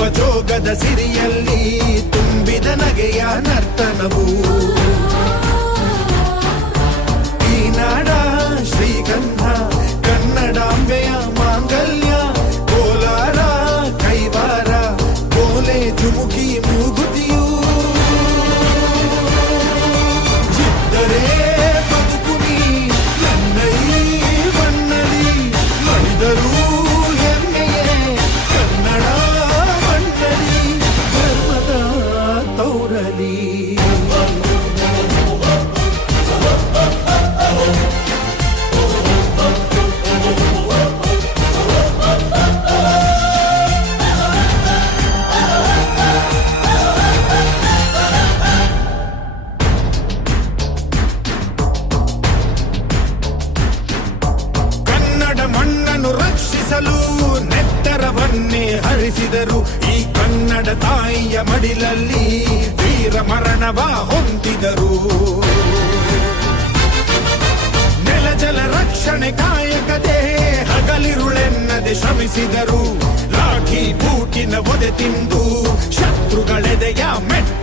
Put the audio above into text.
ನಗುವ ಜೋಗದ ಸಿರಿಯಲ್ಲಿ ತುಂಬಿದ ನಗೆಯ ನರ್ತನವು ಈ ನಾಡ ಶ್ರೀಗಂಧ ಕನ್ನಡಾಂಬೆಯ ಮಾಂಗಲ್ಯ ಕೋಲಾರ ಕೈವಾರ ಕೋಲೆ ಜುಮುಕಿ ಮೂಗುತಿಯು ಚಿತ್ತರೇ ಬದುಕುನಿ ನನ್ನೈ ಮಣ್ಣಲಿ ಮಣಿದರು ಹೆಮ್ಮೆಯೇ ಕನ್ನಡ ಮಣ್ಣಲಿ ಧರ್ಮದ ತೌರಲಿ ಮಣ್ಣನ್ನು ರಕ್ಷಿಸಲು ನೆತ್ತರವನ್ನೇ ಹರಿಸಿದರು ಈ ಕನ್ನಡ ತಾಯಿಯ ಮಡಿಲಲ್ಲಿ ವೀರ ಮರಣವ ಹೊಂದಿದರು ನೆಲಜಲ ರಕ್ಷಣೆ ಕಾಯಕತೆ ಹಗಲಿರುಳೆನ್ನದೆ ಶ್ರಮಿಸಿದರು ಲಾಠಿ ಬೂಟಿನ ಒದೆ ತಿಂದು ಶತ್ರುಗಳೆದೆಯ ಮೆಟ್ಟಿ